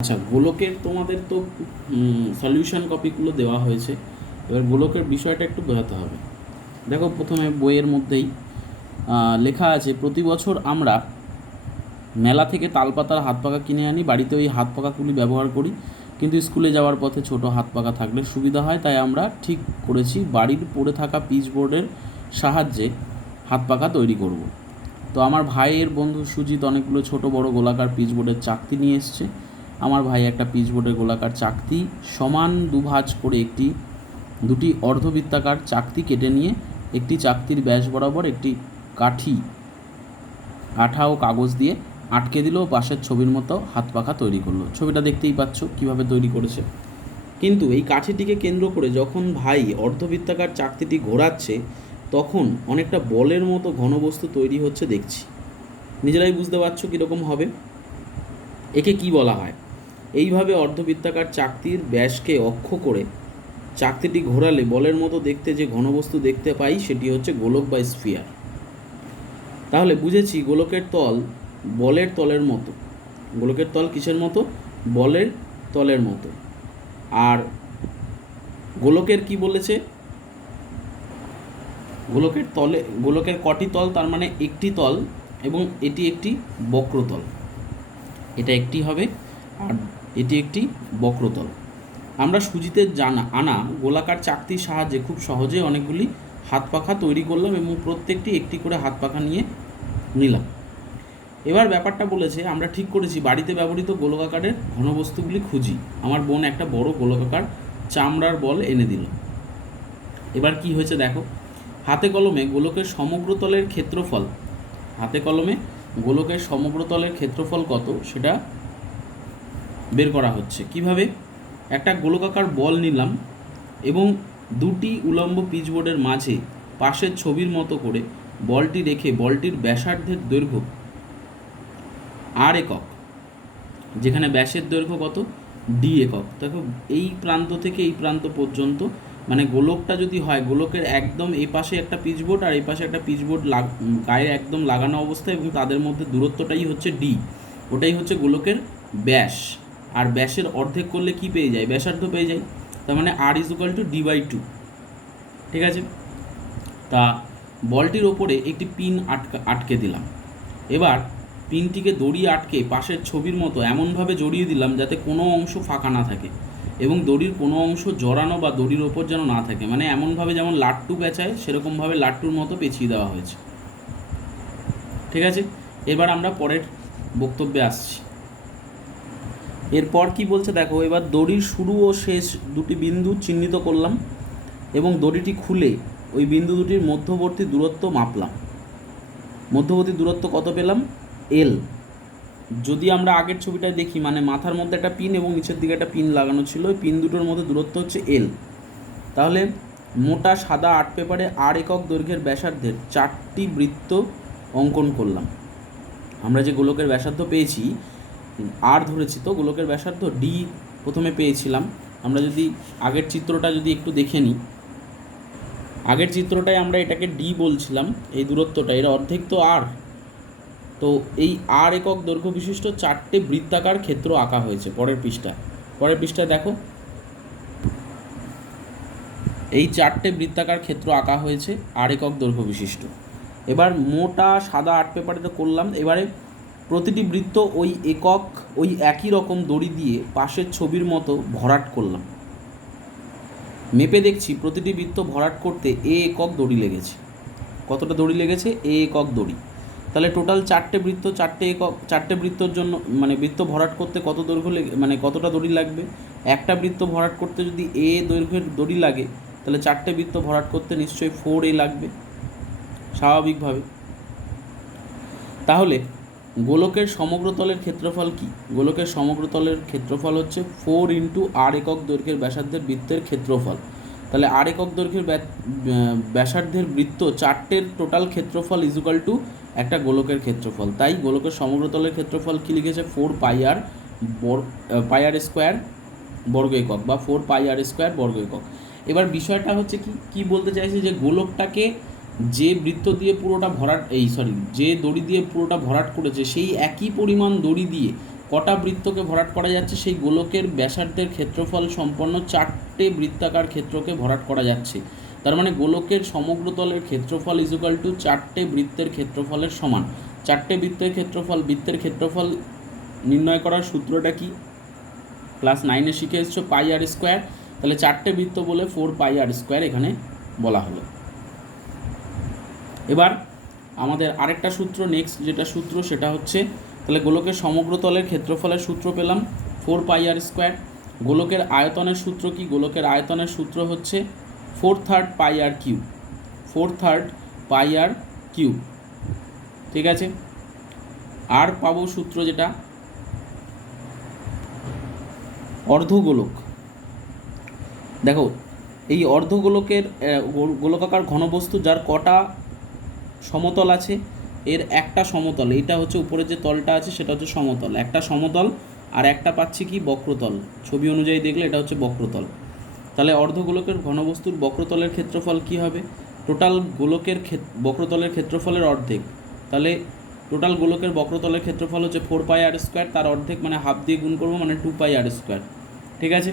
আচ্ছা, গোলকের তোমাদের তো সলিউশন কপিগুলো দেওয়া হয়েছে। এবার গোলকের বিষয়টা একটু বোঝাতে হবে। দেখো, প্রথমে বইয়ের মধ্যেই লেখা আছে, প্রতি বছর আমরা মেলা থেকে তালপাতার হাত পাখা কিনে আনি, বাড়িতে ওই হাত পাখাগুলি ব্যবহার করি, কিন্তু স্কুলে যাওয়ার পথে ছোট হাত পাখা থাকলে সুবিধা হয়, তাই আমরা ঠিক করেছি বাড়ির পড়ে থাকা পিচবোর্ডের সাহায্যে হাত পাখা তৈরি করব। তো আমার ভাইয়ের বন্ধু সুজিত অনেকগুলো ছোট বড় গোলাকার পিচবোর্ডের চাকতি নিয়ে এসছে। আমার ভাই একটা পিচবোর্ডের গোলাকার চাকতি সমান দুভাঁজ করে দুটি অর্ধবৃত্তাকার চাকতি কেটে নিয়ে একটি চাকতির ব্যাস বরাবর একটি কাঠি আঠা ও কাগজ দিয়ে আটকে দিল, পাশের ছবির মতো হাত পাখা তৈরি করলো। ছবিটা দেখতেই পাচ্ছ কীভাবে তৈরি করেছে। কিন্তু এই কাঠিটিকে কেন্দ্র করে যখন ভাই অর্ধবৃত্তাকার চাকতিটি ঘোরাচ্ছে, তখন অনেকটা বলের মতো ঘনবস্তু তৈরি হচ্ছে দেখছি। নিজেরাই বুঝতে পারছো কীরকম হবে। একে কি বলা হয়? এইভাবে অর্ধবৃত্তাকার চাকতির ব্যাসকে অক্ষ করে চাকতিটি ঘোরালে বলের মতো দেখতে যে ঘনবস্তু দেখতে পাই, সেটি হচ্ছে গোলক বা স্ফিয়ার। তাহলে বুঝেছি গোলকের তল বলের তলের মতো। গোলকের তল কিসের মতো? বলের তলের মতো। আর গোলকের কি বলেছে? গোলকের কটি তল? তার মানে একটি তল, এবং এটি একটি বক্রতল। এটা একটি হবে, আর এটি একটি বক্রতল। আমরা সুজিতে আনা গোলাকার চাকতির সাহায্যে খুব সহজে অনেকগুলি হাত পাখা তৈরি করলাম, এবং প্রত্যেকটি একটি করে হাত পাখা নিয়ে নিলাম। এবার ব্যাপারটা বলেছে, আমরা ঠিক করেছি বাড়িতে ব্যবহৃত গোলকাকারের ঘনবস্তুগুলি খুঁজি। আমার বোন একটা বড় গোলকাকার চামড়ার বল এনে দিল। এবার কি হয়েছে দেখো, হাতে কলমে গোলকের সমগ্রতলের ক্ষেত্রফল কত সেটা বের করা হচ্ছে। কিভাবে? একটা গোলকাকার বল নিলাম এবং দুটি উলম্ব পিচবোর্ডের মাঝে পাশের ছবির মতো করে বলটি রেখে বলটির ব্যাসার্ধের দৈর্ঘ্য আর একক, যেখানে ব্যাসের দৈর্ঘ্য কত? ডি একক। দেখো, এই প্রান্ত থেকে এই প্রান্ত পর্যন্ত, মানে গোলকটা যদি হয়, গোলকের একদম এই পাশে একটা পিচবোর্ড আর এই পাশে একটা পিচবোর্ড গায়ে একদম লাগানো অবস্থা, এবং তাদের মধ্যে দূরত্বটাই হচ্ছে ডি। ওটাই হচ্ছে গোলকের ব্যাস। আর ব্যাসের অর্ধেক করলে কি পেয়ে যায়? ব্যাসার্ধ পেয়ে যায়। তার মানে আর = d/2। ঠিক আছে? তা বলটির ওপরে একটি পিন আটকে দিলাম। এবার পিনটিকে দড়ি আটকে পাশের ছবির মতো এমনভাবে জড়িয়ে দিলাম যাতে কোনো অংশ ফাঁকা না থাকে, এবং দড়ির কোনো অংশ জড়ানো বা দড়ির ওপর যেন না থাকে। মানে এমনভাবে যেমন লাট্টু পেঁচায় সেরকমভাবে লাট্টুর মতো পেঁচিয়ে দেওয়া হয়েছে। ঠিক আছে? এবার আমরা পরের বক্তব্যে আসছি। এরপর কি বলছে দেখো, এবার দড়ির শুরু ও শেষ দুটি বিন্দু চিহ্নিত করলাম, এবং দড়িটি খুলে ওই বিন্দু দুটির মধ্যবর্তী দূরত্ব মাপলাম। মধ্যবর্তী দূরত্ব কত পেলাম? এল। যদি আমরা আগের ছবিটায় দেখি, মানে মাথার মধ্যে একটা পিন এবং নিচের দিকে একটা পিন লাগানো ছিল, ওই পিন দুটোর মধ্যে দূরত্ব হচ্ছে এল। তাহলে মোটা সাদা আর্ট পেপারে আর একক দৈর্ঘ্যের ব্যাসার্ধের 4টি বৃত্ত অঙ্কন করলাম। আমরা যে গোলকের ব্যাসার্ধ পেয়েছি, আর ধরেছি তো গোলকের ব্যাসার্ধ ডি প্রথমে পেয়েছিলাম। আমরা যদি আগের চিত্রটা যদি একটু দেখে নিই, আগের চিত্রটায় আমরা এটাকে ডি বলছিলাম, এই দূরত্বটা, এর অর্ধেক তো আর। তো এই আর একক দৈর্ঘ্য বিশিষ্ট 4টে বৃত্তাকার ক্ষেত্র আঁকা হয়েছে। পরের পৃষ্ঠায় দেখো, এই 4টে বৃত্তাকার ক্ষেত্র আঁকা হয়েছে আর একক দৈর্ঘ্য বিশিষ্ট। এবার মোটা সাদা আর্ট পেপারে তো করলাম। এবারে প্রতিটি বৃত্ত ওই একই রকম দড়ি দিয়ে পাশের ছবির মতো ভরাট করলাম। মেপে দেখছি প্রতিটি বৃত্ত ভরাট করতে এ একক দড়ি লেগেছে। কতটা দড়ি লেগেছে? এ একক দড়ি। তাহলে টোটাল 4টে বৃত্তর জন্য, মানে বৃত্ত ভরাট করতে কত দৈর্ঘ্য মানে কতটা দড়ি লাগবে? একটা বৃত্ত ভরাট করতে যদি এ দৈর্ঘ্যের দড়ি লাগে, তাহলে 4টে বৃত্ত ভরাট করতে নিশ্চয়ই 4A লাগবে স্বাভাবিকভাবে। তাহলে গোলকের সমগ্রতলের ক্ষেত্রফল কি? গোলকের সমগ্রতলের ক্ষেত্রফল হচ্ছে 4 × আর একক দৈর্ঘ্যের ব্যাসার্ধের বৃত্তের ক্ষেত্রফল। তাহলে আর একক দৈর্ঘ্যের ব্যাসার্ধের বৃত্ত 4টের টোটাল ক্ষেত্রফল = একটা গোলকের ক্ষেত্রফল। তাই গোলকের সমগ্রতলের ক্ষেত্রফল কি লিখেছে? 4πr² বর্গ একক, বা 4πr² বর্গ একক। এবার বিষয়টা হচ্ছে কি বলতে চাইছে, যে গোলকটাকে যে বৃত্ত দিয়ে পুরোটা ভরাট যে দড়ি দিয়ে পুরোটা ভরাট করেছে, সেই একই পরিমাণ দড়ি দিয়ে কটা বৃত্তকে ভরাট করা যাচ্ছে, সেই গোলকের ব্যাসার্ধের ক্ষেত্রফল সম্পন্ন 4টে বৃত্তাকার ক্ষেত্রকে ভরাট করা যাচ্ছে। তার মানে গোলকের সমগ্রতলের ক্ষেত্রফল ইজুকাল টু 4টে বৃত্তের ক্ষেত্রফলের সমান। 4টে বৃত্তের ক্ষেত্রফল নির্ণয় করার সূত্রটা কি? ক্লাস 9-এ শিখে এসছো পাই আর স্কোয়ার। তাহলে 4টে বৃত্ত বলে 4 পাই আর স্কোয়ার এখানে বলা হলো। এবার আমাদের আরেকটা সূত্র নেক্সট যেটা সূত্র সেটা হচ্ছে, তাহলে গোলকের সমগ্রতলের ক্ষেত্রফলের সূত্র পেলাম 4 পাই আর স্কোয়ার। গোলকের আয়তনের সূত্র কি? গোলকের আয়তনের সূত্র হচ্ছে 4/3 পাই আর কিউব। 4/3 পাই আর কিউব, ঠিক আছে। আর পাবো সূত্র যেটা অর্ধগোলক। দেখো এই অর্ধগোলকের গোলকাকার ঘনবস্তু যার কটা সমতল আছে, এর একটা সমতল, এটা হচ্ছে উপরে যে তলটা আছে সেটা হচ্ছে সমতল, একটা সমতল, আর একটা পাচ্ছি কি বক্রতল। ছবি অনুযায়ী দেখলে এটা হচ্ছে বক্রতল। তাহলে অর্ধগোলকের ঘনবস্তুর বক্রতলের ক্ষেত্রফল কি হবে? টোটাল গোলকের বক্রতলের ক্ষেত্রফলের অর্ধেক। তাহলে টোটাল গোলকের বক্রতলের ক্ষেত্রফল হচ্ছে 4 পাই আর স্কোয়ার, তার অর্ধেক মানে হাফ দিয়ে গুণ করবো, মানে 2 পাই আর স্কোয়ার, ঠিক আছে।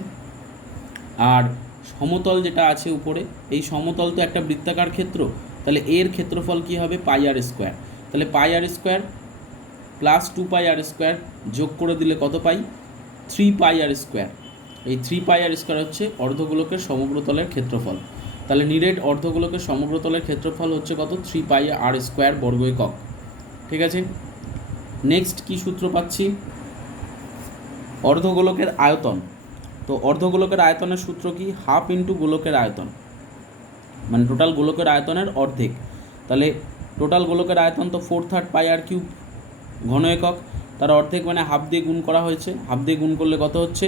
আর সমতল যেটা আছে উপরে, এই সমতল তো একটা বৃত্তাকার ক্ষেত্র, তাহলে এর ক্ষেত্রফল কি হবে? পাই আর স্কোয়ার। তাহলে পাই আর স্কোয়ার প্লাস 2 পাই আর স্কোয়ার যোগ করে দিলে কত পাই? 3 পাই আর স্কোয়ার। এই 3 পাই আর স্কোয়ার হচ্ছে অর্ধগোলকের সমগ্রতলের ক্ষেত্রফল। তাহলে নিরেট অর্ধগোলকের সমগ্রতলের ক্ষেত্রফল হচ্ছে কত? 3 পাই আর স্কোয়ার বর্গ একক, ঠিক আছে। নেক্সট কি সূত্র পাচ্ছি? অর্ধগোলকের আয়তন। তো অর্ধগোলকের আয়তনের সূত্র কি? হাফ ইন্টু গোলকের আয়তন, মানে টোটাল গোলকের আয়তনের অর্ধেক। তাহলে টোটাল গোলকের আয়তন তো 4/3 পাই আর কিউব ঘন একক, তার অর্ধেক মানে হাফ দিয়ে গুণ করা হয়েছে। হাফ দিয়ে গুণ করলে কত হচ্ছে?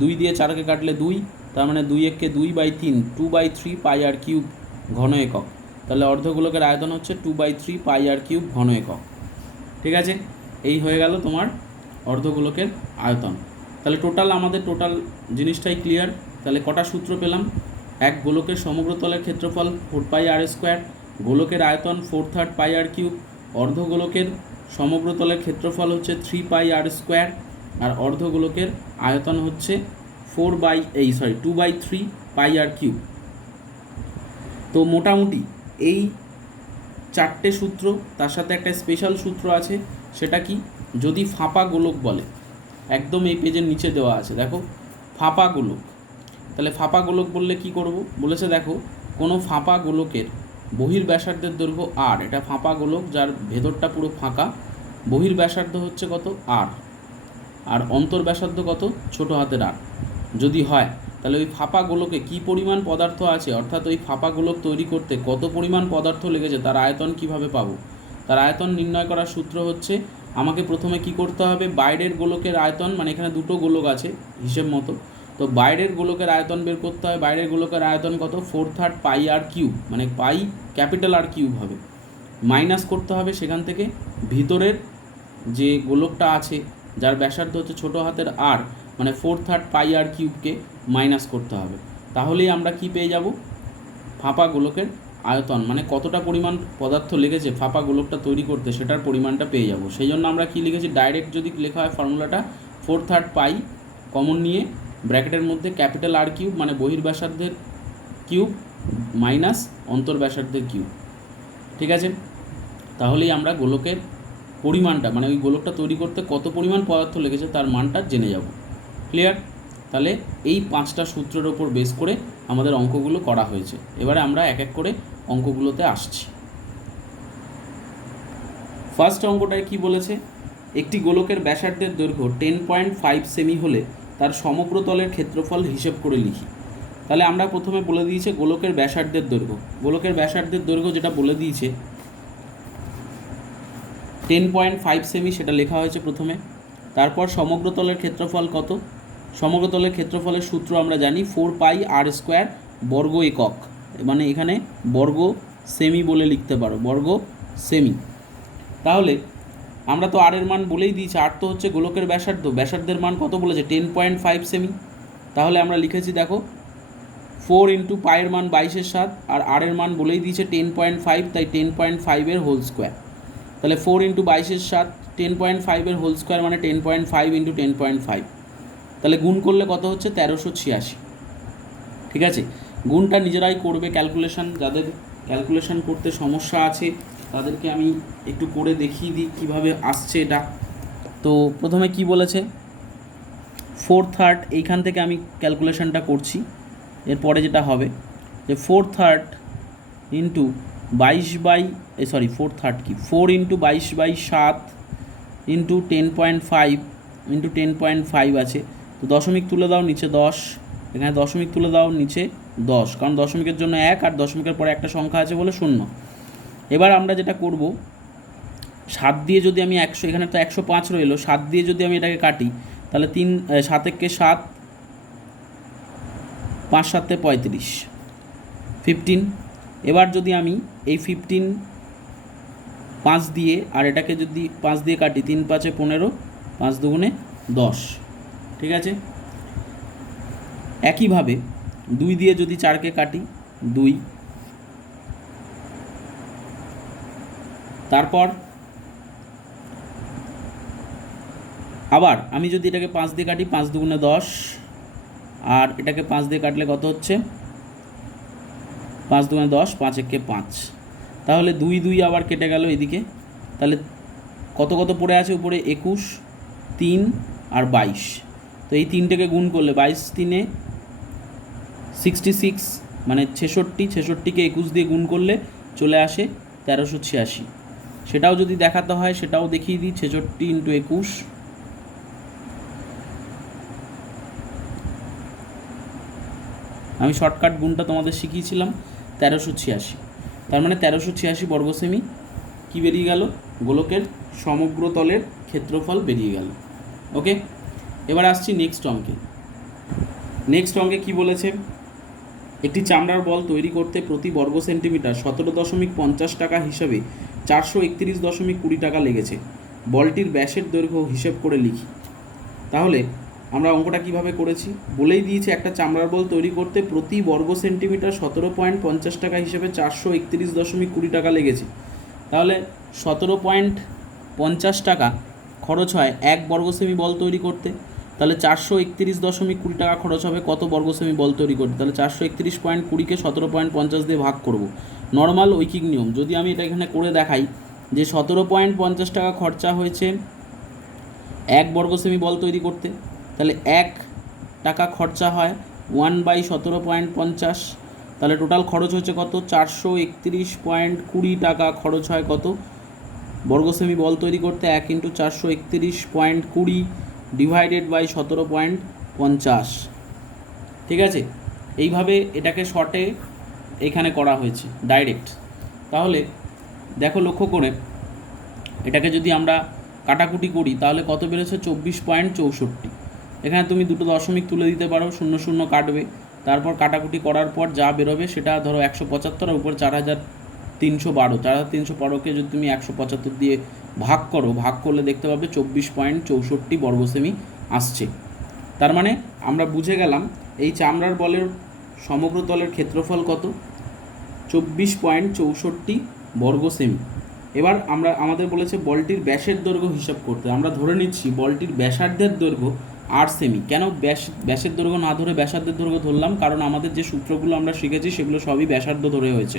2 দিয়ে 4কে কাটলে 2, তার মানে 2 × 2/3, 2/3 পাই আর কিউব ঘন একক। তাহলে অর্ধগোলকের আয়তন হচ্ছে 2/3 পাই আর কিউব ঘন একক, ঠিক আছে। এই হয়ে গেল তোমার অর্ধগোলকের আয়তন। তাহলে আমাদের টোটাল জিনিসটাই ক্লিয়ার। তাহলে কটা সূত্র পেলাম? এক, গোলকের সমগ্রতলের ক্ষেত্রফল 4 পাই আর স্কোয়ার, গোলকের আয়তন 4/3 পাই আর কিউব, অর্ধগোলকের সমগ্রতলের ক্ষেত্রফল হচ্ছে 3 পাই আর স্কোয়ার, আর অর্ধগোলকের আয়তন হচ্ছে 2/3 পাই আর কিউব। তো মোটামুটি এই 4টে সূত্র, তার সাথে একটা স্পেশাল সূত্র আছে, সেটা কি? যদি ফাঁপা গোলক বলে, একদম এই পেজের নিচে দেওয়া আছে, দেখো ফাঁপা গোলক। তাহলে ফাঁপা গোলক বললে কি করব? বলেছে দেখো কোনো ফাঁপা গোলকের বহির ব্যাসার্ধের দৈর্ঘ্য আর, এটা ফাঁপা গোলক যার ভেতরটা পুরো ফাঁকা, বহির ব্যাসার্ধ হচ্ছে কত? আর, আর অন্তর ব্যাসার্ধ কত? ছোট হাতের আর যদি হয়, তাহলে ওই ফাঁপা গোলকে কী পরিমাণ পদার্থ আছে, অর্থাৎ ওই ফাঁপা গোলক তৈরি করতে কত পরিমাণ পদার্থ লেগেছে, তার আয়তন কিভাবে পাবো? তার আয়তন নির্ণয় করার সূত্র হচ্ছে, আমাকে প্রথমে কি করতে হবে? বাইরের গোলকের আয়তন, মানে এখানে দুটো গোলক আছে হিসেব মতো, তো বাইরের গোলকের আয়তন বের করতে হয়। বাইরের গোলকের আয়তন কত? 4/3 পাই আর কিউব, মানে পাই ক্যাপিটাল আর কিউব হবে, মাইনাস করতে হবে সেখান থেকে ভিতরের যে গোলকটা আছে যার ব্যাসার্ধ হচ্ছে ছোটো হাতের আর, মানে 4/3 পাই আর কিউবকে মাইনাস করতে হবে। তাহলেই আমরা কি পেয়ে যাব? ফাঁপা গোলকের আয়তন, মানে কতটা পরিমাণ পদার্থ লেগেছে ফাঁপা গোলকটা তৈরি করতে, সেটার পরিমাণটা পেয়ে যাব। সেই জন্য আমরা কি লিখেছি? ডাইরেক্ট যদি লেখা হয় ফর্মুলাটা 4/3 পাই কমন নিয়ে ব্র্যাকেটের মধ্যে ক্যাপিটাল আর কিউব, মানে বহির্ব্যাসার্ধের কিউব মাইনাস অন্তর ব্যাসার্ধের কিউব, ঠিক আছে। তাহলেই আমরা গোলকের পরিমাণটা, মানে ওই গোলকটা তৈরি করতে কত পরিমাণ পদার্থ লেগেছে তার মানটা জেনে যাব। ক্লিয়ার? তাহলে এই 5টা সূত্রের ওপর বেস করে আমাদের অঙ্কগুলো করা হয়েছে। এবারে আমরা এক এক করে অঙ্কগুলোতে আসছি। ফার্স্ট অঙ্কটায় কি বলেছে? একটি গোলকের ব্যাসার্ধের দৈর্ঘ্য 10.5 সেমি হলে তার সমগ্র তলের ক্ষেত্রফল হিসেব করে লিখি। তাহলে আমরা প্রথমে বলে দিয়েছে গোলকের ব্যাসার্ধের দৈর্ঘ্য। গোলকের ব্যাসার্ধের দৈর্ঘ্য যেটা বলে দিয়েছে 10.5 সেমি, সেটা লেখা হয়েছে প্রথমে। তারপর সমগ্র তলের ক্ষেত্রফল কত? সমগ্র তলের ক্ষেত্রফলের সূত্র আমরা জানি 4 পাই আর স্কোয়ার বর্গ একক, মানে এখানে বর্গ সেমি বলে লিখতে পারো, বর্গ সেমি। তাহলে আমরা তো আর এর মান বলেই দিয়েছি, আর তো হচ্ছে গোলকের ব্যাসার্ধ, ব্যাসার্ধের মান কত বলেছে? 10.5 সেমি। তাহলে আমরা লিখেছি দেখো 4 ইন্টু পায়ের মান 22/7, আর আর এর মান বলেই দিয়েছে 10.5, তাই 10.5 এর হোল স্কোয়ার। তাহলে 4 ইন্টু 22/7 10.5 হোল স্কোয়ার মানে 10.5 ইন্টু 10.5, তাহলে গুণ করলে কত হচ্ছে 1386। ঠিক আছে, গুণটা নিজেরাই করবে ক্যালকুলেশন, যাদের ক্যালকুলেশন করতে সমস্যা আছে তাদেরকে আমি একটু করে দেখিয়ে দিই কীভাবে আসছে এটা। তো প্রথমে কি বলেছে, 4/3 এইখান থেকে আমি ক্যালকুলেশনটা করছি। এরপরে যেটা হবে যে 4/3 ইন্টু 4/3 কি 4 ইন্টু 22/7 ইন্টু 10.5 ইন্টু 10.5 আছে, তো দশমিক তুলে দাও নিচে 10, এখানে দশমিক তুলে দাও নিচে 10, কারণ দশমিকের জন্য 1 আর দশমিকের পরে একটা সংখ্যা আছে বলে 0। এবার আমরা যেটা করব, 7 দিয়ে যদি আমি 100, এখানে তো 105 রইলো, 7 দিয়ে যদি আমি এটাকে কাটি তাহলে 7 একে 7, 5 7 35, 15। এবার যদি আমি এই 15 5 দিয়ে আর এটাকে যদি 5 দিয়ে কাটি, 3 5 15, 5 2 10। ঠিক আছে, একইভাবে 2 দিয়ে যদি 4কে কাটি 2, তারপর আবার আমি যদি এটাকে 5 দিয়ে কাটি, 5 2 10, আর এটাকে 5 দিয়ে কাটলে কত হচ্ছে 5 2 10, 5 1 5, তাহলে 2 2 আবার কেটে গেল এদিকে, তাহলে কত কত পড়ে আছে উপরে 21, 3 আর 22। তো এই তিনটেকে গুণ করলে 22 3 66 মানে 66, 66কে 21 দিয়ে গুণ করলে চলে আসে 1386। সেটাও যদি দেখাতে হয় সেটাও দেখিয়ে দিই, 66 ইন্টু 21, আমি শর্টকাট গুণটা তোমাদের শিখিয়েছিলাম 1386। তার মানে 1386 বর্গ সেমি কী বেরিয়ে গেল, গোলকের সমগ্র তলের ক্ষেত্রফল বেরিয়ে গেল। ওকে, এবার আসছি নেক্সট অঙ্কে। নেক্সট অঙ্কে কী বলেছে, একটি চামড়ার বল তৈরি করতে প্রতি বর্গ সেন্টিমিটার 17.50 টাকা হিসাবে 431.20 টাকা লেগেছে। বলটির ব্যাসের দৈর্ঘ্য হিসেব করে লিখি। তাহলে আমরা অঙ্কটা কিভাবে করেছি, বলেই দিয়েছে একটা চামড়ার বল তৈরি করতে প্রতি বর্গ সেন্টিমিটার 17.50 টাকা হিসেবে 431.20 টাকা লেগেছে। তাহলে 17.50 টাকা খরচ হয় 1 বর্গ সেমি বল তৈরি করতে, তাহলে 431.20 টাকা খরচ হবে কত বর্গ সেমি বল তৈরি করতে, তাহলে 431.20কে 17.50 দিয়ে ভাগ করব। নর্মাল ঐকিক নিয়ম, যদি আমি এটা এখানে করে দেখাই যে 17.50 টাকা খরচা হয়েছে 1 বর্গ সেমি বল তৈরি করতে, তাহলে 1 টাকা খরচা হয় 1/17.50, তাহলে টোটাল খরচ হচ্ছে কত 431.20 টাকা খরচ হয় কত বর্গ সেমি বল তৈরি করতে, 1 ইন্টু 431.20 ডিভাইডেড বাই 17.50। ঠিক আছে, এইভাবে এটাকে শর্টে এখানে করা হয়েছে ডাইরেক্ট। তাহলে দেখো লক্ষ্য করে এটাকে যদি আমরা কাটাকুটি করি তাহলে কত বেরোচ্ছে 24.64। এখানে তুমি দুটো দশমিক তুলে দিতে পারো, 0 0 কাটবে, তারপর কাটাকুটি করার পর যা বেরোবে সেটা ধরো 175 আর উপর 4312, 4312কে যদি তুমি 175 দিয়ে ভাগ করো, ভাগ করলে দেখতে পাবে 24.64 বর্গ সেমি আসছে। তার মানে আমরা বুঝে গেলাম এই চামড়ার বলের সমগ্র তলের ক্ষেত্রফল কত, 24.64 বর্গ সেমি। এবার আমাদের বলেছে বলটির ব্যাসের দৈর্ঘ্য হিসাব করতে। আমরা ধরে নিচ্ছি বলটির ব্যাসার্ধের দৈর্ঘ্য 8 সেমি। কেন ব্যাসের দৈর্ঘ্য না ধরে ব্যাসার্ধের দৈর্ঘ্য ধরলাম, কারণ আমাদের যে সূত্রগুলো আমরা শিখেছি সেগুলো সবই ব্যাসার্ধ ধরে হয়েছে।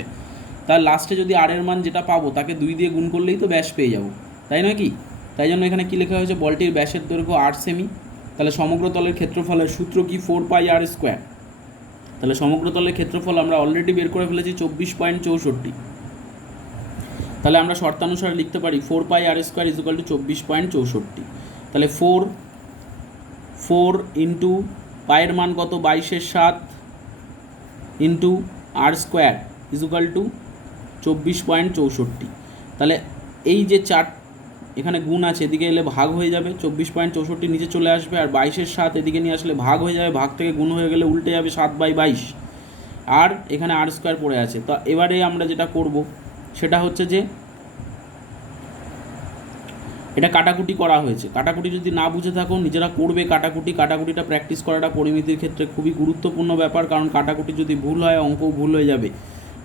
তার লাস্টে যদি আর এর মান যেটা পাবো তাকে 2 দিয়ে গুণ করলেই তো ব্যাস পেয়ে যাব, তাই নয় কি? তাই জন্য এখানে কী লেখা হয়েছে, বলটির ব্যাসের দৈর্ঘ্য 8 সেমি। তাহলে সমগ্র তলের ক্ষেত্রফলের সূত্র কি 4πr²। তাহলে সমগ্র তলের ক্ষেত্রফল আমরা অলরেডি বের করে ফেলেছি 24.64। তাহলে আমরা শর্তানুসারে লিখতে পারি 4πr² = 24.64। তাহলে 4 ইন্টু পায়ের মান কত 22/7 ইন্টু r² = 24.64। তাহলে এই যে 4 এখানে গুণ আছে, এদিকে এলে ভাগ হয়ে যাবে, 24.64 নিচে চলে আসবে, আর 22/7 এদিকে নিয়ে আসলে ভাগ হয়ে যাবে, ভাগ থেকে গুণ হয়ে গেলে উল্টে যাবে 7/22, আর এখানে r² পড়ে আছে। তো এবারে আমরা যেটা করব সেটা হচ্ছে যে এটা কাটাকুটি করা হয়েছে। কাটাকুটি যদি না বুঝে থাকো নিজেরা করবে কাটাকুটিটা প্র্যাকটিস করাটা পরিমিতির ক্ষেত্রে খুবই গুরুত্বপূর্ণ ব্যাপার, কারণ কাটাকুটি যদি ভুল হয় অঙ্কও ভুল হয়ে যাবে।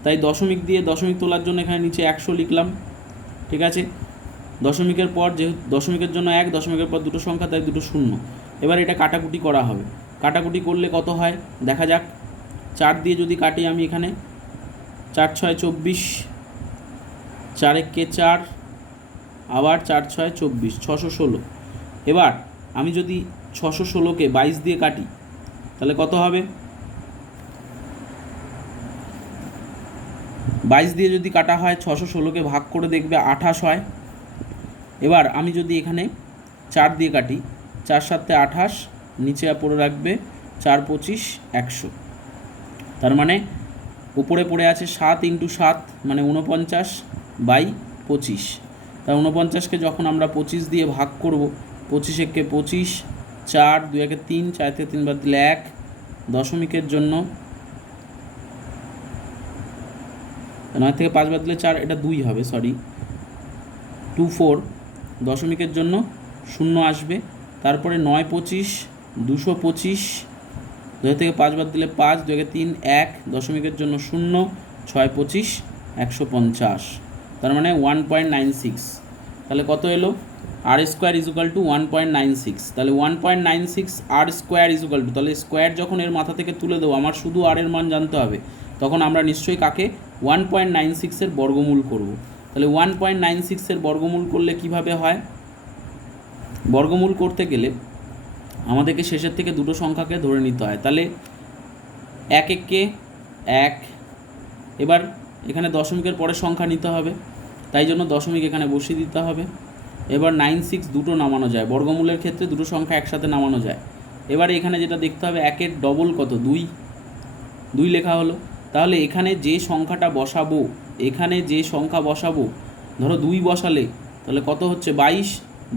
তাই দশমিক দিয়ে দশমিক তোলার জন্য এখানে নিচে 100 লিখলাম, ঠিক আছে, দশমিকের পর যেহেতু দশমিকের জন্য 1, দশমিকের পর দুটো সংখ্যা, তাই দুটো শূন্য। এবার এটা কাটাকুটি করা হবে, কাটাকুটি করলে কত হয় দেখা যাক। 4 দিয়ে যদি কাটি আমি এখানে, 4 6 24, 4 1 4, আবার 4 6 24, 616। এবার আমি যদি 616কে 22 দিয়ে কাটি তাহলে কত হবে? 22 দিয়ে যদি কাটা হয় 616কে ভাগ করে দেখবে 28 হয়। এবার আমি যদি এখানে 4 দিয়ে কাটি, 4 7 28, নিচে পড়ে রাখবে 4 25 100। তার মানে উপরে পড়ে আছে 7 × 7 মানে 49/25। তার 49কে যখন আমরা 25 দিয়ে ভাগ করব, 25 একে 25, 4 2 একে 3, 4 থেকে 3 বাদ দিলে 1, দশমিকের জন্য 9 থেকে 5 বাদ দিলে 4, এটা 2 হবে, সরি 2 4, দশমিকের জন্য 0 আসবে। তারপরে 9 25, 225, 2 থেকে 5 বাদ দিলে 5, 2 একে 3 1, দশমিকের জন্য 0, 6 25 150। তার মানে 1.96। তাহলে কত এলো? r square is equal to 1.96। তাহলে 1.96 r square is equal to, তাহলে স্কোয়ার যখন এর মাথা থেকে তুলে দেবো, আমার শুধু r এর মান জানতে হবে, তখন আমরা নিশ্চয়ই কাকে 1.96 এর বর্গমূল করব। তাহলে 1.96 এর বর্গমূল করলে কিভাবে হয়? বর্গমূল করতে গেলে আমাদেরকে শেষের থেকে দুটো সংখ্যাকে ধরে নিতে হয়। তাহলে 1 1 1, এবার এখানে দশমিকের পরে সংখ্যা নিতে হবে, তাই জন্য দশমিক এখানে বসিয়ে দিতে হবে। এবার 9 6 দুটো নামানো যায়, বর্গমূলের ক্ষেত্রে দুটো সংখ্যা একসাথে নামানো যায়। এবার এখানে যেটা দেখতে হবে, 1 এর ডবল কত? 2, 2 লেখা হলো। তাহলে এখানে যে সংখ্যাটা বসাবো, এখানে যে সংখ্যা বসাবো, ধরো 2 বসালে তাহলে কত হচ্ছে? 22,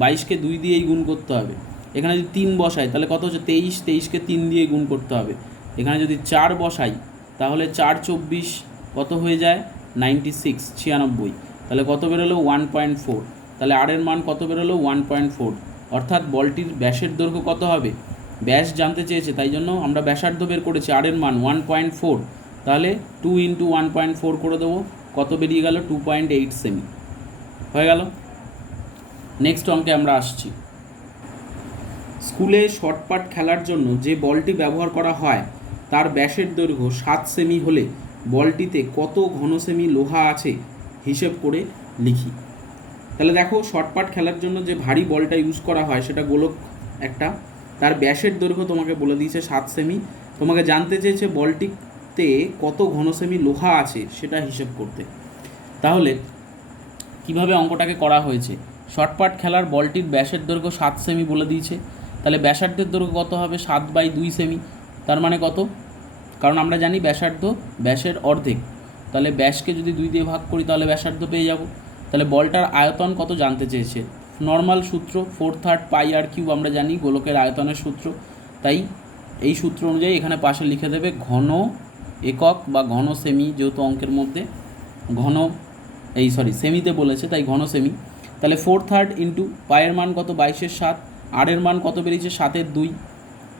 22কে 2 দিয়েই গুণ করতে হবে। এখানে যদি 3 বসাই তাহলে কত হচ্ছে? 23, 23কে 3 দিয়ে গুণ করতে হবে। এখানে যদি 4 বসাই তাহলে 4 24 কত হয়ে যায়? 96, 96। তাহলে কত বেরোলো? 1.4। তাহলে আর এর মান কত বেরোলো? 1.4। অর্থাৎ বলটির ব্যাসের দৈর্ঘ্য কত হবে? ব্যাস জানতে চেয়েছে, তাই জন্য আমরা ব্যাসার্ধ বের করেছি, আর এর মান 1.4। তাহলে 2 × 1.4 করে দেবো, কত বেরিয়ে গেল? 2.8 সেমি হয়ে গেল। নেক্সট অঙ্কে আমরা আসছি। স্কুলে শর্টপাট খেলার জন্য যে বলটি ব্যবহার করা হয় তার ব্যাসের দৈর্ঘ্য 7 সেমি হলে বলটিতে কত ঘন সেমি লোহা আছে হিসেব করে লিখি। তাহলে দেখো, শর্টপাট খেলার জন্য যে ভারী বলটা ইউজ করা হয় সেটা গোলক একটা, তার ব্যাসের দৈর্ঘ্য তোমাকে বলে দিয়েছে 7 সেমি। তোমাকে জানতে চেয়েছে বলটিতে কত ঘন সেমি লোহা আছে সেটা হিসেব করতে। তাহলে কিভাবে অঙ্কটাকে করা হয়েছে? শর্টপাট খেলার বলটির ব্যাসের দৈর্ঘ্য 7 সেমি বলে দিয়েছে, তাহলে ব্যাসার্ধের দৈর্ঘ্য কত হবে? 7/2 সেমি। তার মানে কত? কারণ আমরা জানি ব্যাসার্ধ ব্যাসের অর্ধেক, তাহলে ব্যাসকে যদি 2 দিয়ে ভাগ করি তাহলে ব্যাসার্ধ পেয়ে যাব। তাহলে বলটার আয়তন কত জানতে চেয়েছে। নর্মাল সূত্র 4/3 πr³ আমরা জানি গোলকের আয়তনের সূত্র, তাই এই সূত্র অনুযায়ী এখানে পাশে লিখে দেবে ঘন একক বা ঘন সেমি, যেহেতু অঙ্কের মধ্যে ঘন সেমিতে বলেছে তাই ঘন সেমি। তাহলে 4/3 ইন্টু পায়ের মান কত? 22/7, আর এর মান কত বেরিয়েছে? 7/2,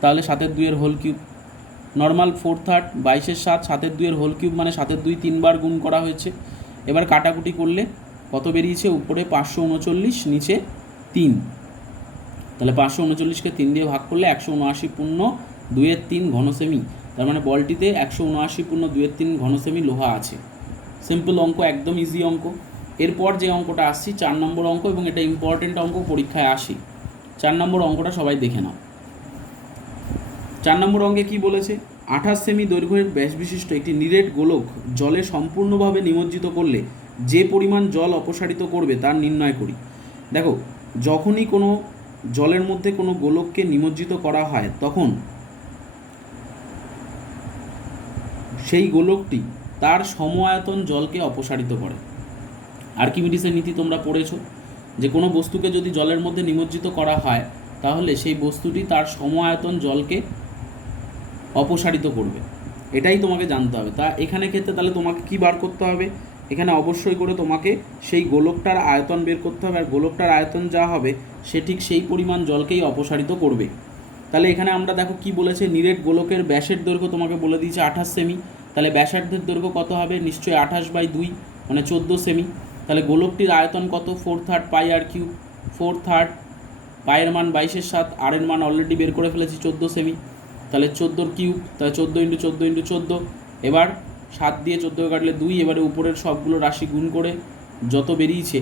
তাহলে 7/2 whole cube. Normal 4/3 22/7, 7/2 whole cube মানে 7/2 3বার গুণ করা হয়েছে। এবার কাটাকুটি করলে কত বেরিয়েছে? উপরে 539, নিচে 3, তাহলে 539কে 3 দিয়ে ভাগ করলে 179/2 ঘন সেমি। তার মানে বলটিতে 179/2 ঘন সেমি লোহা আছে। সিম্পল অঙ্ক, একদম ইজি অঙ্ক। এরপর যে অঙ্কটা আসছি 4 নম্বর অঙ্ক, এবং এটা ইম্পর্টেন্ট অঙ্ক, পরীক্ষায় আসি। 4 নম্বর অঙ্কটা সবাই দেখে নাও। 4 নম্বর অঙ্কে কি বলেছে? 28 সেমি দৈর্ঘ্যের ব্যাস বিশিষ্ট একটি নিরেট গোলক জলে সম্পূর্ণভাবে নিমজ্জিত করলে যে পরিমাণ জল অপসারিত করবে তার নির্ণয় করি। দেখো, যখনই কোনো জলের মধ্যে কোনো গোলককে নিমজ্জিত করা হয় তখন সেই গোলকটি তার সমআয়তন জলকে অপসারিত করে। আর্কিমিডিসের নীতি তোমরা পড়েছো, যে কোনো বস্তুকে যদি জলের মধ্যে নিমজ্জিত করা হয় তাহলে সেই বস্তুটি তার সমআয়তন জলকে অপসারিত করবে, এটাই তোমাকে জানতে হবে। তা এখানে ক্ষেত্রে তাহলে তোমাকে কি বার করতে হবে? এখানে অবশ্যই করে তোমাকে সেই গোলকটার আয়তন বের করতে হবে, আর গোলকটার আয়তন যা হবে সে ঠিক সেই পরিমাণ জলকেই অপসারিত করবে। তাহলে এখানে আমরা দেখো কি বলেছে, নিরেট গোলকের ব্যাসের দৈর্ঘ্য তোমাকে বলে দিয়েছে 28 সেমি। তাহলে ব্যাসার্ধের দৈর্ঘ্য কত হবে? নিশ্চয়ই 28/2 মানে 14 সেমি। তাহলে গোলকটির আয়তন কত? 4/3 পাই আর কিউব। 4/3 পায়ের মান 22/7, আর এর মান অলরেডি বের করে ফেলেছি 14 সেমি, তাহলে 14 কিউব, তাহলে 14 × 14 × 14। এবার 7 দিয়ে 14 কাটলে 2, এবারে উপরের সবগুলো রাশি গুণ করে যত বেরিয়েছে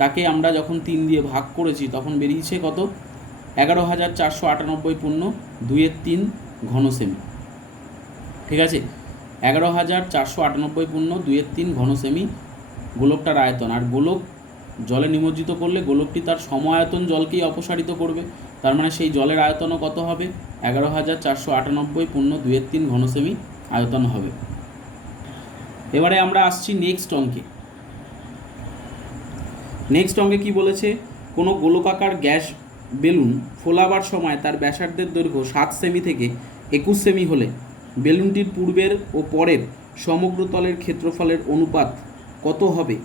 তাকে আমরা যখন 3 দিয়ে ভাগ করেছি তখন বেরিয়েছে কত? 11,498.2 ঘন সেমি। ঠিক আছে, 11,498.2 ঘন সেমি গোলকটার আয়তন। আর গোলক জলে নিমজ্জিত করলে গোলকটি তার সম-আয়তন জলকেই অপসারিত করবে, তার মানে সেই জলের আয়তনও কত হবে? 11,498.2 ঘন সেমি আয়তন হবে। এবারে আমরা আসছি নেক্সট অঙ্কে। নেক্সট অঙ্কে কি বলেছে? কোনো গোলকাকার গ্যাস বেলুন ফোলাবার সময় তার ব্যাসার্ধের দৈর্ঘ্য 7 সেমি থেকে 21 সেমি হলে বেলুনটির পূর্বের ও পরের সমগ্র তলের ক্ষেত্রফলের অনুপাত কত হবে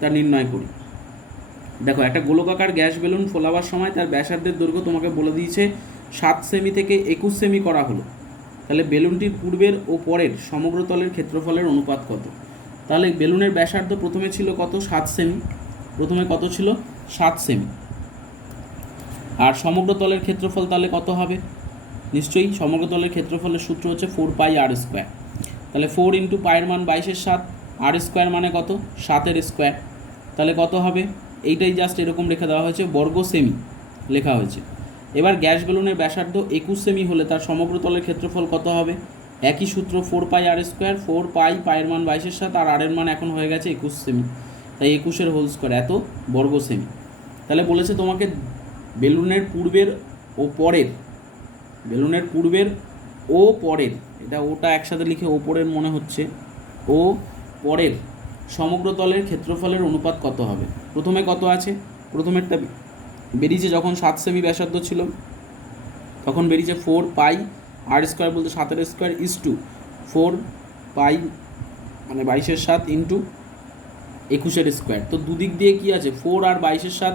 তা নির্ণয় করি। দেখো, একটা গোলকাকার গ্যাস বেলুন ফোলাবার সময় তার ব্যাসার্ধের দৈর্ঘ্য তোমাকে বলে দিয়েছে 7 সেমি থেকে 21 সেমি করা হলো, তাহলে বেলুনটির পূর্বের ও পরের সমগ্র তলের ক্ষেত্রফলের অনুপাত কত? তাহলে বেলুনের ব্যাসার্ধ প্রথমে ছিল কত? 7 সেমি। প্রথমে কত ছিল? 7 সেমি। আর সমগ্র তলের ক্ষেত্রফল তাহলে কত হবে? নিশ্চয়ই সমগ্র তলের ক্ষেত্রফলের সূত্র হচ্ছে 4πr²। তাহলে 4 × পায়ের মান 22/7, r² মানে কত? 7 স্কোয়ার। তাহলে কত হবে? এইটাই জাস্ট এরকম রেখে দেওয়া হয়েছে, বর্গ সেমি লেখা হয়েছে। এবার গ্যাস বেলুনের ব্যাসার্ধ 21 সেমি হলে তার সমগ্র তলের ক্ষেত্রফল কত হবে? একই সূত্র, 4πr², 4 পাই, পায়ের মান 22/7 আর r এর মান এখন হয়ে গেছে 21 সেমি, তাই 21 হোল স্কোয়ার, এত বর্গ সেমি। তাহলে বলেছে তোমাকে বেলুনের পূর্বের ও পরের, বেলুনের পূর্বের ও পরের, এটা ওটা একসাথে লিখে ওপরের মনে হচ্ছে, ও পরের সমগ্র তলের ক্ষেত্রফলের অনুপাত কত হবে? প্রথমে কত আছে? প্রথমেরটা বেরিয়েছে যখন 7 সেমি ব্যাসার্ধ ছিল তখন বেরিয়েছে 4 পাই, r² বলতে 7 স্কোয়ার ইস টু 4 পাই মানে 22/7 ইন্টু 21 স্কোয়ার। তো দুদিক দিয়ে কি আছে? 4 আর 22/7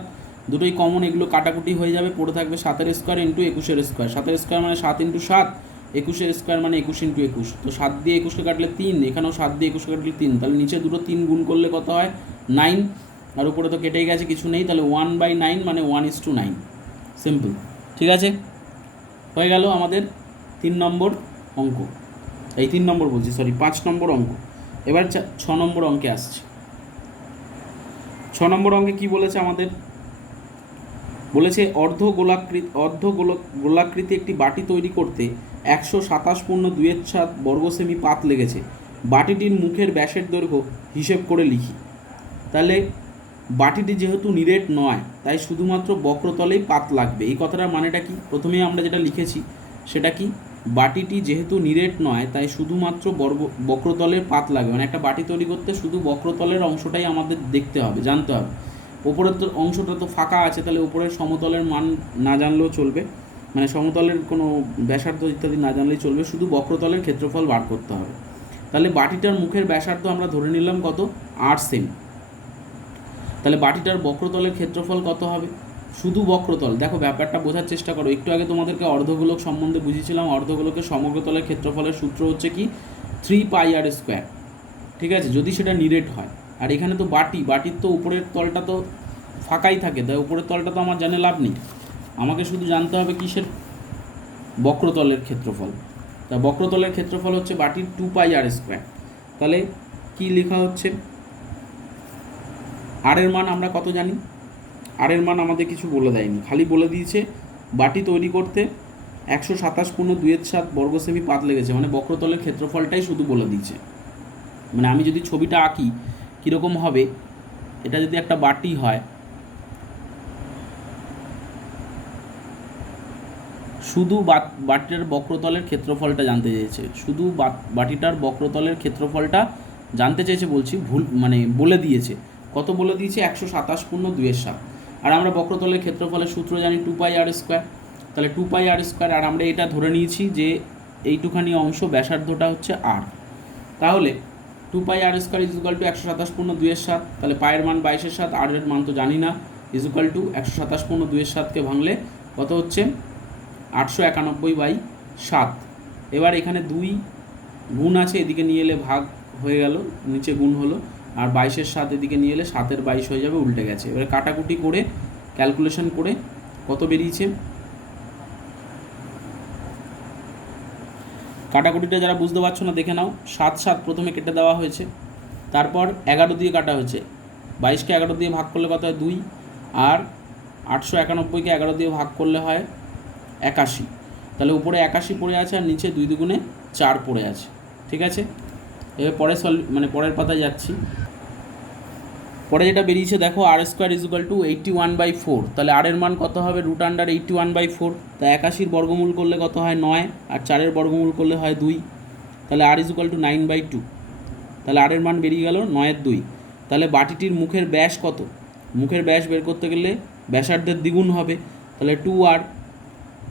দুটোই কমন, এগুলো কাটাকুটি হয়ে যাবে, পড়ে থাকবে 7 স্কোয়ার ইন্টু 21 স্কোয়ার। 7 স্কোয়ার মানে 7 × 7, 21 স্কোয়ার মানে 21 × 21। তো 7 দিয়ে 21কে কাটলে 3, এখানেও 7 দিয়ে 21কে কাটলে 3, তাহলে নিচে দুটো 3 গুণ করলে কত হয়? 9, আর উপরে তো কেটেই গেছে, কিছু নেই, তাহলে 1/9 মানে 1:9। সিম্পল। ঠিক আছে, হয়ে গেল আমাদের 3 নম্বর অঙ্ক। এই 3 নম্বর বলছি, সরি 5 নম্বর অঙ্ক। এবার 6 নম্বর অঙ্কে আসছে। 6 নম্বর অঙ্কে কি বলেছে আমাদের? বলেছে গোলাকৃতি একটি বাটি তৈরি করতে 127.27 বর্গ সেমি পাত লেগেছে। বাটিটির মুখের ব্যাসের দৈর্ঘ্য হিসেব করে লিখি। তাহলে বাটিটি যেহেতু নিরেট নয় তাই শুধুমাত্র বক্রতলেই পাত লাগবে। এই কথাটার মানেটা কি? প্রথমেই আমরা যেটা লিখেছি সেটা কি? বাটিটি যেহেতু নিরেট নয় তাই শুধুমাত্র বক্রতলের পাত লাগবে, মানে একটা বাটি তৈরি করতে শুধু বক্রতলের অংশটাই আমাদের দেখতে হবে, জানতে হবে। ওপরের তো অংশটা তো ফাঁকা আছে, তাহলে উপরের সমতলের মান না জানলেও চলবে, মানে সমতলের কোনো ব্যাসার্ধ ইত্যাদি না জানলেই চলবে, শুধু বক্রতলের ক্ষেত্রফল বার করতে হবে। তাহলে বাটিটার মুখের ব্যাসার্ধ আমরা ধরে নিলাম কত? 8 সেমি। তাহলে বাটিটার বক্রতলের ক্ষেত্রফল কত হবে? শুধু বক্রতল, দেখো ব্যাপারটা বোঝার চেষ্টা করো। একটু আগে তোমাদেরকে অর্ধগোলক সম্বন্ধে বুঝিয়েছিলাম, অর্ধগোলকের সমগ্রতলের ক্ষেত্রফলের সূত্র হচ্ছে কি? 3πr²। ঠিক আছে, যদি সেটা নিরেট হয়। আর এখানে তো বাটির তো উপরের তলটা তো ফাঁকাই থাকে, তাই উপরের তলটা তো আমার জানে লাভ নেই, আমাকে শুধু জানতে হবে কিসের? বক্রতলের ক্ষেত্রফল। তা বক্রতলের ক্ষেত্রফল হচ্ছে বাটির 2πr²। তাহলে কি লেখা হচ্ছে? আর এর মান আমরা কত জানি? আর এর মান আমাদের কিছু বলে দেয়নি, খালি বলে দিয়েছে বাটি তৈরি করতে 127.27 বর্গ সেমি পাত লেগেছে, মানে বক্রতলের ক্ষেত্রফলটাই শুধু বলে দিয়েছে। মানে আমি যদি ছবিটা আঁকি কীরকম হবে, এটা যদি একটা বাটি হয়, শুধু বাটিটার বক্রতলের ক্ষেত্রফলটা জানতে চেয়েছে, শুধু বাটিটার বক্রতলের ক্ষেত্রফলটা জানতে চেয়েছে বলছি, ভুল মানে বলে দিয়েছে। কত বলে দিয়েছে? 127.27। আর আমরা বক্রতলের ক্ষেত্রফলের সূত্র জানি 2πr²। তাহলে 2πr², আর আমরা এটা ধরে নিয়েছি যে এইটুখানি অংশ ব্যাসার্ধটা হচ্ছে r। তাহলে 2πr² = 127.27। তাহলে পায়ের মান 22/7, আর এর মান তো জানি না, = 127.27কে ভাঙলে কত হচ্ছে? 891/7। এবার এখানে 2 গুণ আছে, এদিকে নিয়ে এলে ভাগ হয়ে গেল, নিচে গুণ হলো, আর 22-7 এদিকে নিয়ে এলে 7-22 হয়ে যাবে, উল্টে গেছে। এবারে কাটাকুটি করে ক্যালকুলেশন করে কত বেরিয়েছে, কাটাকুটিটা যারা বুঝতে পারছো না দেখে নাও। 7 প্রথমে কেটে দেওয়া হয়েছে, তারপর 11 দিয়ে কাটা হয়েছে। 22কে 11 দিয়ে ভাগ করলে কত হয় 2, আর 891কে 11 দিয়ে ভাগ করলে হয় 81। তাহলে উপরে 81 পড়ে আছে আর নিচে 2 দুগুণে 4 পড়ে আছে। ঠিক আছে, এবার পরের পাতায় যাচ্ছি। পরে যেটা বেরিয়েছে দেখো, r² = 81/4। তাহলে r এর মান কত হবে, √81/4। তা 81 বর্গমূল করলে কত হয় 9, আর 4 বর্গমূল করলে হয় 2। তাহলে r = 9/2। তাহলে r এর মান বেরিয়ে গেল 9/2। তাহলে বাটিটির মুখের ব্যাস কত, মুখের ব্যাস বের করতে গেলে ব্যাসার্ধের দ্বিগুণ হবে। তাহলে 2r,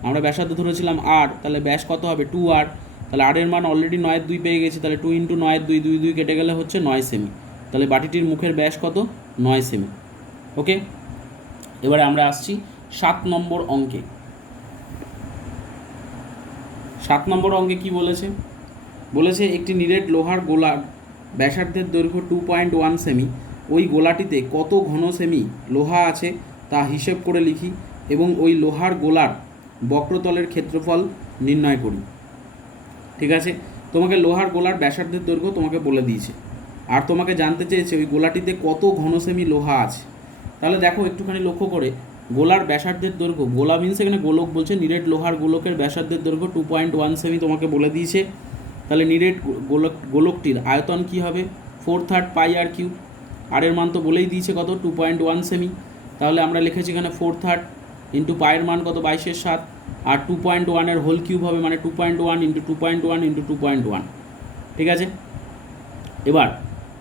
আমরা ব্যাসার্ধ ধরেছিলাম r, তাহলে ব্যাস কত হবে 2r। তাহলে r এর মান অলরেডি 9/2 পেয়ে গেছি, তাহলে 2 × 9/2, 2 2 কেটে গেলে হচ্ছে 9 সেমি। তাহলে বাটিটির মুখের ব্যাস কত, 9 সেমি। ওকে, এবারে আমরা আসছি 7 নম্বর অঙ্কে। 7 নম্বর অঙ্কে কি বলেছে, বলেছে একটি নিরেট লোহার গোলার ব্যাসার্ধের দৈর্ঘ্য 2.1 সেমি, ওই গোলাটিতে কত ঘন সেমি লোহা আছে তা হিসেব করে লিখি এবং ওই লোহার গোলার বক্রতলের ক্ষেত্রফল নির্ণয় করি। ঠিক আছে, তোমাকে লোহার গোলার ব্যাসার্ধের দৈর্ঘ্য তোমাকে বলে দিয়েছে, আর তোমাকে জানতে চেয়েছে ওই গোলাটিতে কত ঘন সেমি লোহা আছে। তাহলে দেখো একটুখানি লক্ষ্য করে, গোলার ব্যাসার্ধের দৈর্ঘ্য, গোলা মিনস এখানে গোলক বলছে, নিরেট লোহার গোলকের ব্যাসার্ধের দৈর্ঘ্য 2.1 সেমি তোমাকে বলে দিয়েছে। তাহলে নিরেট গোলকটির আয়তন কি হবে, 4/3 πr3। আর এর মান তো বলেই দিয়েছে কত, 2.1 সেমি। তাহলে আমরা লিখেছি এখানে 4/3 ইন্টু পায়ের মান কত 22/7, আর 2.1 এর হোল কিউব হবে, মানে 2.1 × 2.1 × 2.1। ঠিক আছে, এবার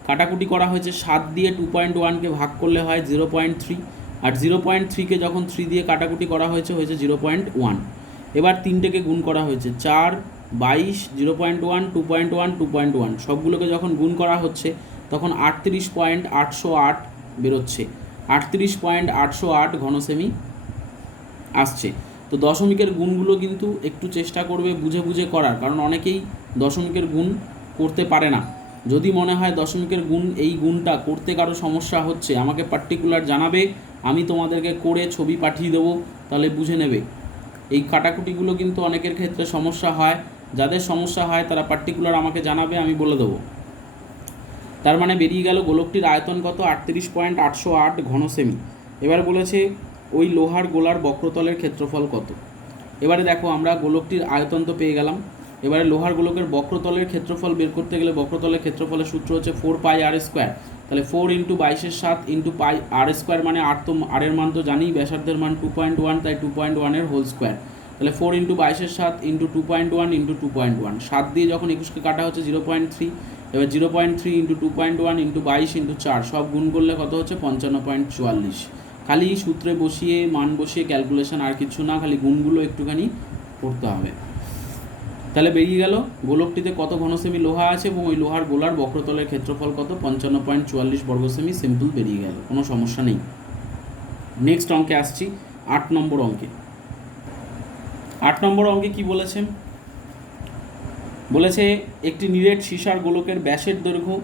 কাটাকুটি করা হয়েছে, 7 দিয়ে 2.1কে ভাগ করলে হয় 0.3, আর 0.3কে যখন 3 দিয়ে কাটাকুটি করা হয়েছে 0.1। এবার 3টেকে গুণ করা হয়েছে, 4, 22, 0.1, 2.1, 2.1, সবগুলোকে যখন গুণ করা হচ্ছে তখন 38.808 বেরোচ্ছে। 38.808 ঘন সেমি আসছে। তো দশমিকের গুণগুলো কিন্তু একটু চেষ্টা করবে বুঝে বুঝে করার, কারণ অনেকেই দশমিকের গুণ করতে পারে না। যদি মনে হয় দশমিকের গুণ, এই গুণটা করতে কারো সমস্যা হচ্ছে, আমাকে পার্টিকুলার জানাবে, আমি তোমাদেরকে করে ছবি পাঠিয়ে দেবো, তাহলে বুঝে নেবে। এই কাটাকুটিগুলো কিন্তু অনেকের ক্ষেত্রে সমস্যা হয়, যাদের সমস্যা হয় তারা পার্টিকুলার আমাকে জানাবে, আমি বলে দেবো। তার মানে বেরিয়ে গেল গোলকটির আয়তন কত, 38.808 ঘন সেমি। এবার বলেছে ওই লোহার গোলার বক্রতলের ক্ষেত্রফল কত। এবারে দেখো, আমরা গোলকটির আয়তন তো পেয়ে গেলাম, এবারে লোহার গোলকের বক্রতলের ক্ষেত্রফল বের করতে গেলে বক্রতলের ক্ষেত্রফলের সূত্র হচ্ছে 4πr²। তাহলে 4 × 22/7 × πr² মানে 8, তো আর এর মান তো জানি, ব্যাসার্ধের মান 2.1, তাই 2.1 এর হোল স্কোয়ার। তাহলে 4 × 22/7 × 2.1 × 2.1, 7 দিয়ে যখন 21কে কাটা হচ্ছে 0.3। এবার 0.3 × 2.1 × 22 × 4 সব গুণ করলে কত হচ্ছে 55.44। খালি সূত্রে বসিয়ে মান বসিয়ে ক্যালকুলেশন, আর কিছু না, খালি গুণগুলো একটুখানি করতে হবে। তাহলে বেরিয়ে গেল গোলকটিতে কত ঘন সেমি লোহা আছে এবং ওই লোহার গোলার বক্রতলের ক্ষেত্রফল কত, 55.44 বর্গ সেমি। সিম্পল বেরিয়ে গেল, কোনো সমস্যা নেই। নেক্সট অঙ্কে আসছি, 8 নম্বর অঙ্কে। 8 নম্বর অঙ্কে কি বলেছে, বলেছে একটি নিরেট সীসার গোলকের ব্যাসের দৈর্ঘ্য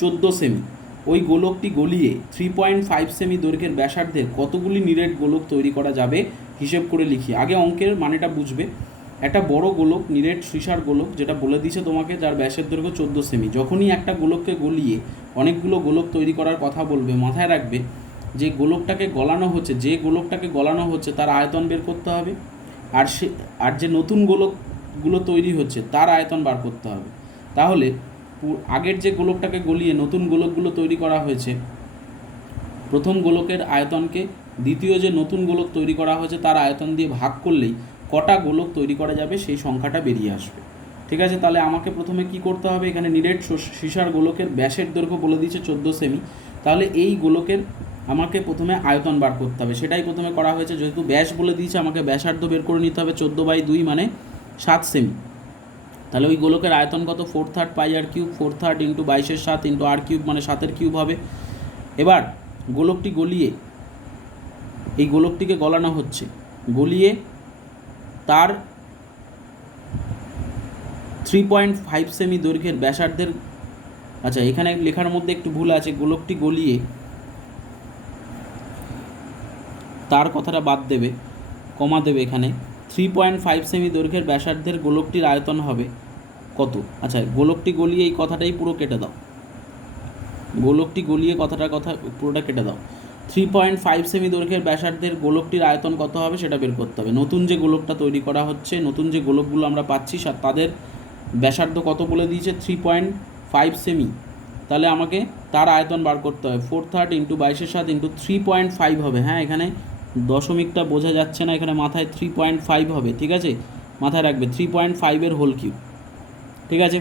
14 সেমি, ওই গোলকটি গলিয়ে 3.5 সেমি দৈর্ঘ্যের ব্যাসার্ধের কতগুলি নিরেট গোলক তৈরি করা যাবে হিসেব করে লিখি। আগে অঙ্কের মানেটা বুঝবে। একটা বড় গোলক, নিরেট সীসার গোলক, যেটা বলে দিয়েছে তোমাকে, যার ব্যাসের দৈর্ঘ্য 14 সেমি, যখনই একটা গোলককে গলিয়ে অনেকগুলো গোলক তৈরি করার কথা বলবে, মাথায় রাখবে যে গোলকটাকে গলানো হচ্ছে, যে গোলকটাকে গলানো হচ্ছে তার আয়তন বের করতে হবে, আর যে নতুন গোলকগুলো তৈরি হচ্ছে তার আয়তন বার করতে হবে। তাহলে আগের যে গোলকটাকে গলিয়ে নতুন গোলকগুলো তৈরি করা হয়েছে, প্রথম গোলকের আয়তনকে দ্বিতীয় যে নতুন গোলক তৈরি করা হয়েছে তার আয়তন দিয়ে ভাগ করলেই কটা গোলক তৈরি করা যাবে সেই সংখ্যাটা বেরিয়ে আসবে। ঠিক আছে, তাহলে আমাকে প্রথমে কি করতে হবে, এখানে নিরেট সীসার গোলকের ব্যাসের দৈর্ঘ্য বলে দিয়েছে 14 সেমি, তাহলে এই গোলকের আমাকে প্রথমে আয়তন বার করতে হবে, সেটাই প্রথমে করা হয়েছে। যেহেতু ব্যাস বলে দিয়েছে, আমাকে ব্যাসার্ধ বের করে নিতে হবে, 14/2 মানে 7 সেমি। তাহলে ওই গোলকের আয়তন কত, 4/3 πr3, 4/3 × 22/7 × r³ মানে 7-এর কিউব হবে। এবার গোলকটি গলিয়ে, এই গোলকটিকে গলানো হচ্ছে, গলিয়ে তার 3.5 সেমি দৈর্ঘ্যের ব্যাসার্ধের আচ্ছা, এখানে লেখার মধ্যে একটু ভুল আছে, গোলকটি গলিয়ে তার কথাটা বাদ দেবে, কমা দেবে এখানে। 3.5 সেমি দৈর্ঘ্যের ব্যাসার্ধের গোলকটির আয়তন হবে কত? আচ্ছা, গোলকটি গলিয়ে এই কথাটাই পুরো কেটে দাও, গোলকটি গলিয়ে কথা পুরোটা কেটে দাও। 3.5 সেমি দৈর্ঘ্যের ব্যাসার্ধের গোলকটির আয়তন কত হবে সেটা বের করতে হবে। নতুন যে গোলকটা তৈরি করা হচ্ছে, নতুন যে গোলকগুলো আমরা পাচ্ছি তাদের ব্যাসার্ধ কত বলে দিয়েছে? 3.5 সেমি। তাহলে আমাকে তার আয়তন বার করতে হবে। 4/3 ইন্টু 22/7 ইন্টু 3.5 হবে। হ্যাঁ, এখানে দশমিকটা বোঝা যাচ্ছে না, এখানে মাথায় 3.5 হবে, ঠিক আছে, মাথায় রাখবে 3.5 হোল কিউব, ঠিক আছে,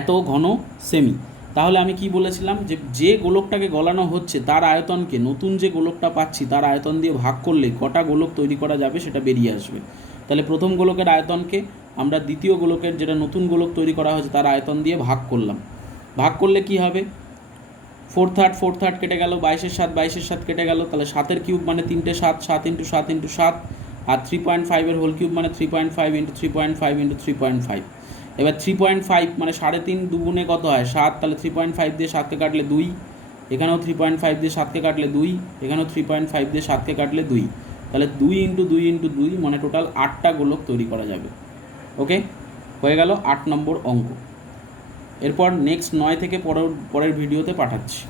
এত ঘন সেমি। তাহলে আমি কি বলেছিলাম, যে গোলকটাকে গলানো হচ্ছে তার আয়তনকে নতুন যে গোলকটা পাচ্ছি তার আয়তন দিয়ে ভাগ করলে কটা গোলক তৈরি করা যাবে সেটা বেরিয়ে আসবে। তাহলে প্রথম গোলকের আয়তনকে আমরা দ্বিতীয় গোলকের, যেটা নতুন গোলক তৈরি করা হয়েছে, তার আয়তন দিয়ে ভাগ করলাম। ভাগ করলে কি হবে? 4/3 কেটে গেল, 22/7 কেটে গেল, তাহলে 7 কিউব মানে 3টে 7, 7 ইন্টু 7 ইন্টু 7, আর 3.5 হোল কিউব মানে 3.5 ইন্টু 3.5 ইন্টু 3.5। এবার 3.5 মানে 3.5 দুগুণে কত হয়? 7। তাহলে 3.5 দিয়ে 7কে কাটলে 2, এখানেও 3.5 দিয়ে 7কে কাটলে 2, এখানেও 3.5 দিয়ে 7কে কাটলে 2, তাহলে 2 ইন্টু 2 ইন্টু 2 মানে টোটাল 8টা গোলক তৈরি করা যাবে। ওকে, হয়ে গেল 8 নম্বর অঙ্ক। এরপর নেক্সট 9 থেকে পরের ভিডিওতে পাঠাচ্ছি।